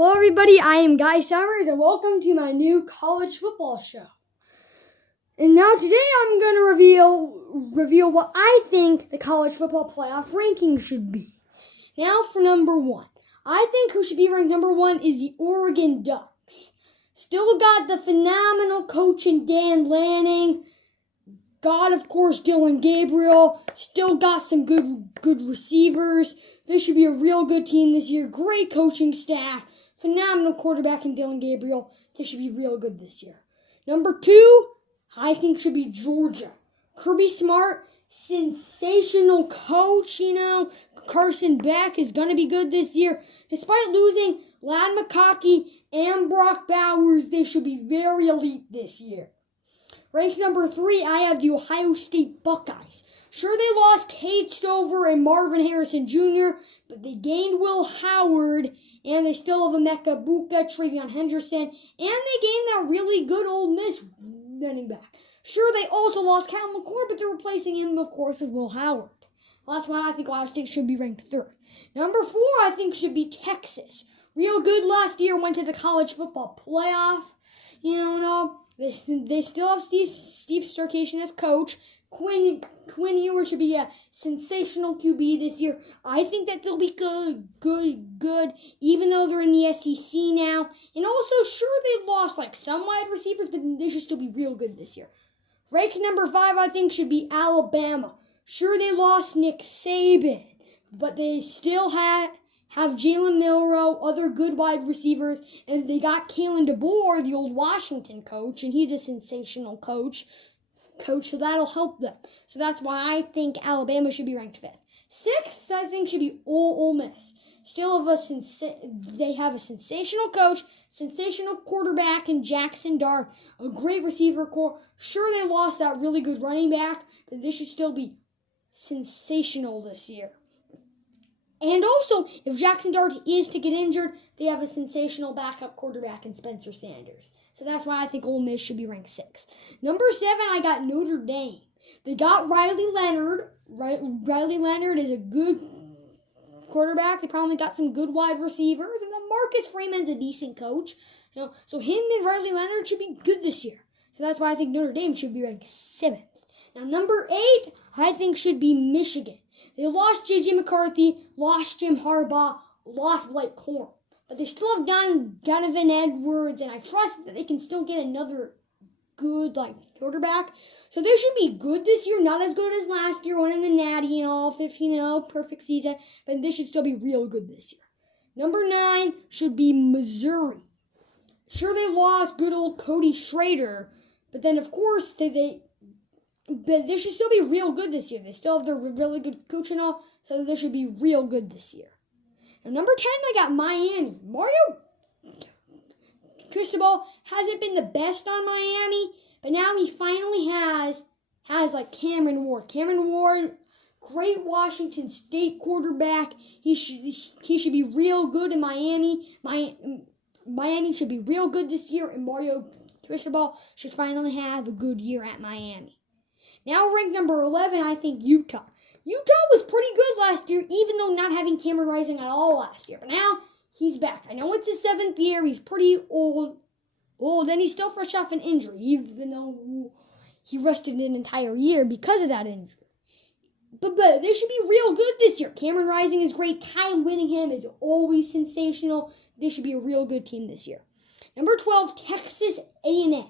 Hello everybody, I am Guy Summers and welcome to my new college football show. And now today I'm going to reveal what I think the college football playoff ranking should be. Now for number one. I think who should be ranked number one is the Oregon Ducks. Still got the phenomenal coach in Dan Lanning. Got, of course, Dillon Gabriel. Still got some good receivers. They should be a real good team this year. Great coaching staff. Phenomenal quarterback in Dillon Gabriel. They should be real good this year. Number two, I think should be Georgia. Kirby Smart, sensational coach, Carson Beck is going to be good this year. Despite losing Ladd McConkey and Brock Bowers, they should be very elite this year. Ranked number three, I have the Ohio State Buckeyes. Sure, they lost Cade Stover and Marvin Harrison Jr., but they gained Will Howard, and they still have Emeka Buka, Travion Henderson, and they gained that really good Ole Miss running back. Sure, they also lost Cal McCord, but they're replacing him, of course, with Will Howard. Well, that's why I think Ohio State should be ranked third. Number four, I think, should be Texas. Real good last year, went to the college football playoff. They still have Steve Sarkisian as coach. Quinn Ewers should be a sensational QB this year. I think that they'll be good, even though they're in the SEC now. And also, sure, they lost some wide receivers, but they should still be real good this year. Ranked number five, I think, should be Alabama. Sure, they lost Nick Saban, but they still have Jalen Milroe, other good wide receivers, and they got Kalen DeBoer, the old Washington coach, and he's a sensational coach, so that'll help them. So that's why I think Alabama should be ranked fifth. Sixth, I think, should be Ole Miss. Still they have a sensational coach, sensational quarterback in Jackson Dart, a great receiver core. Sure, they lost that really good running back, but they should still be sensational this year. And also, if Jackson Dart is to get injured, they have a sensational backup quarterback in Spencer Sanders. So that's why I think Ole Miss should be ranked sixth. Number seven, I got Notre Dame. They got Riley Leonard. Riley Leonard is a good quarterback. They probably got some good wide receivers. And then Marcus Freeman's a decent coach. So him and Riley Leonard should be good this year. So that's why I think Notre Dame should be ranked seventh. Now, number eight, I think should be Michigan. They lost J.J. McCarthy, lost Jim Harbaugh, lost Blake Corum. But they still have Donovan Edwards, and I trust that they can still get another good quarterback. So they should be good this year, not as good as last year, winning the Natty and all, 15-0, perfect season. But they should still be real good this year. Number nine should be Missouri. Sure, they lost good old Cody Schrader, but then, of course, but they should still be real good this year. They still have their really good coach and all, so they should be real good this year. Now, number 10, I got Miami. Mario Cristobal hasn't been the best on Miami, but now he finally has Cameron Ward. Cameron Ward, great Washington State quarterback. He should be real good in Miami. Miami should be real good this year, and Mario Cristobal should finally have a good year at Miami. Now ranked number 11, I think Utah. Utah was pretty good last year, even though not having Cameron Rising at all last year. But now he's back. I know it's his 7th year. He's pretty old, and he's still fresh off an injury, even though he rested an entire year because of that injury. But they should be real good this year. Cameron Rising is great. Kyle Whittingham is always sensational. They should be a real good team this year. Number 12, Texas A&M.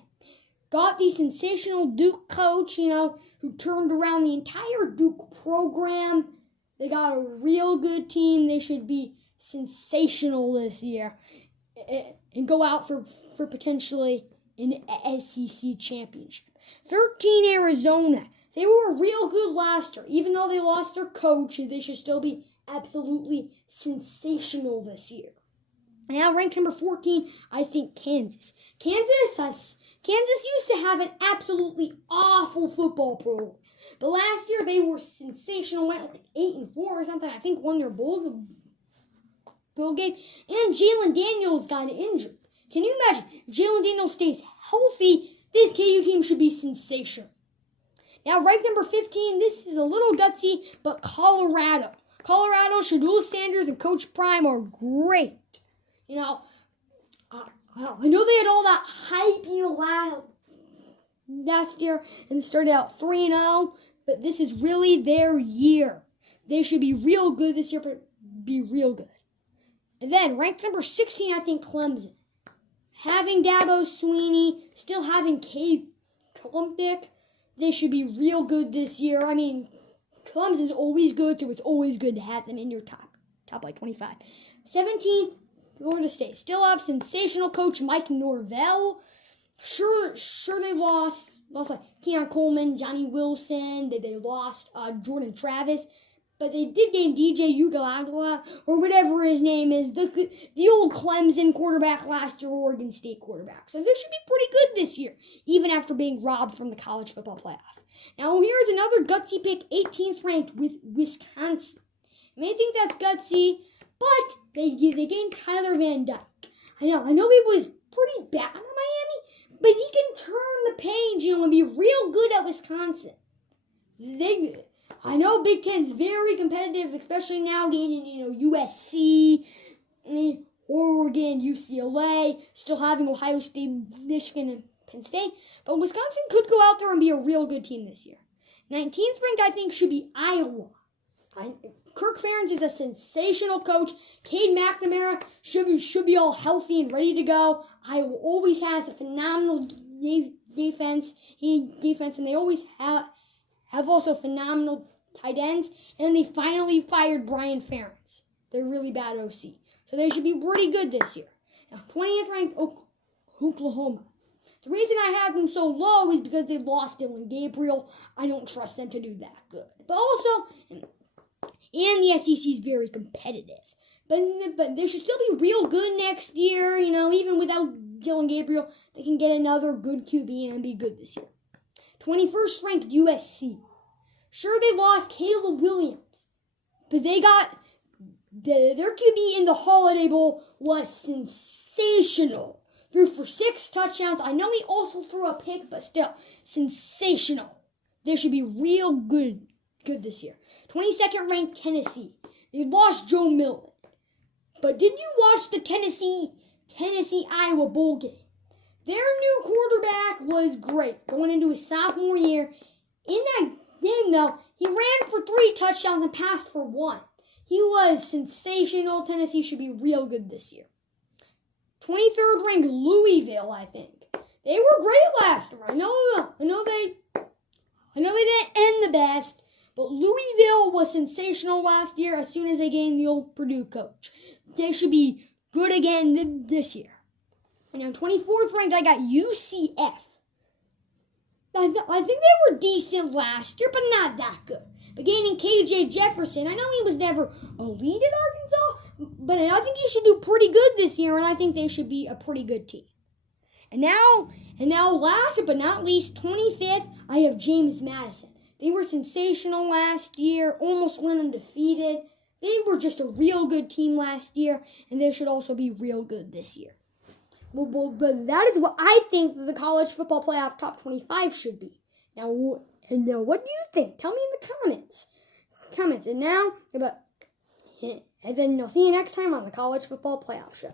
Got the sensational Duke coach, who turned around the entire Duke program. They got a real good team. They should be sensational this year and go out for potentially an SEC championship. 13, Arizona. They were real good last year. Even though they lost their coach, they should still be absolutely sensational this year. Now, ranked number 14, I think Kansas. Kansas used to have an absolutely awful football program. But last year, they were sensational, went 8-4 or something. I think won their bowl game. And Jalen Daniels got injured. Can you imagine? If Jalen Daniels stays healthy, this KU team should be sensational. Now, ranked number 15, this is a little gutsy, but Colorado. Colorado, Shedeur Sanders and Coach Prime are great. I know they had all that hype, last year and started out 3-0, but this is really their year. They should be real good this year, but be real good. And then, ranked number 16, I think Clemson. Having Dabo Swinney, still having Cade Klubnik, they should be real good this year. I mean, Clemson's always good, so it's always good to have them in your top 25. 17, Florida State. Still have sensational coach Mike Norvell. Sure they lost like Keon Coleman, Johnny Wilson. They lost Jordan Travis. But they did gain DJ Uiagalelei, or whatever his name is, the old Clemson quarterback last year, Oregon State quarterback. So they should be pretty good this year, even after being robbed from the college football playoff. Now here's another gutsy pick, 18th ranked with Wisconsin. You may think that's gutsy, but they gained Tyler Van Dyke. I know he was pretty bad at Miami, but he can turn the page, and be real good at Wisconsin. I know Big Ten's very competitive, especially now gaining, USC, Oregon, UCLA, still having Ohio State, Michigan, and Penn State. But Wisconsin could go out there and be a real good team this year. 19th ranked, I think, should be Iowa. Kirk Ferentz is a sensational coach. Cade McNamara should be all healthy and ready to go. Iowa always has a phenomenal defense, and they always have also phenomenal tight ends, and they finally fired Brian Ferentz. They're really bad OC. So they should be pretty good this year. Now, 20th ranked Oklahoma. The reason I have them so low is because they lost Dillon Gabriel. I don't trust them to do that good. But also, and the SEC is very competitive. But they should still be real good next year. Even without Dillon Gabriel, they can get another good QB and be good this year. 21st ranked USC. Sure, they lost Caleb Williams, but they got their QB in the Holiday Bowl was sensational. Threw for 6 touchdowns. I know he also threw a pick, but still sensational. They should be real good this year. 22nd ranked Tennessee. They lost Joe Milton, but did you watch the Tennessee Iowa bowl game? Their new quarterback was great going into his sophomore year. In that game, though, he ran for 3 touchdowns and passed for 1. He was sensational. Tennessee should be real good this year. 23rd ranked Louisville, I think. They were great last year. I know they didn't end the best, but Louisville was sensational last year as soon as they gained the old Purdue coach. They should be good again this year. And on 24th ranked, I got UCF. I think they were decent last year, but not that good. But gaining KJ Jefferson, I know he was never elite at Arkansas, but I think he should do pretty good this year, and I think they should be a pretty good team. And now last but not least, 25th, I have James Madison. They were sensational last year, almost went undefeated. They were just a real good team last year, and they should also be real good this year. Well, but that is what I think the college football playoff top 25 should be. Now, what do you think? Tell me in the comments. And then I'll see you next time on the College Football Playoff Show.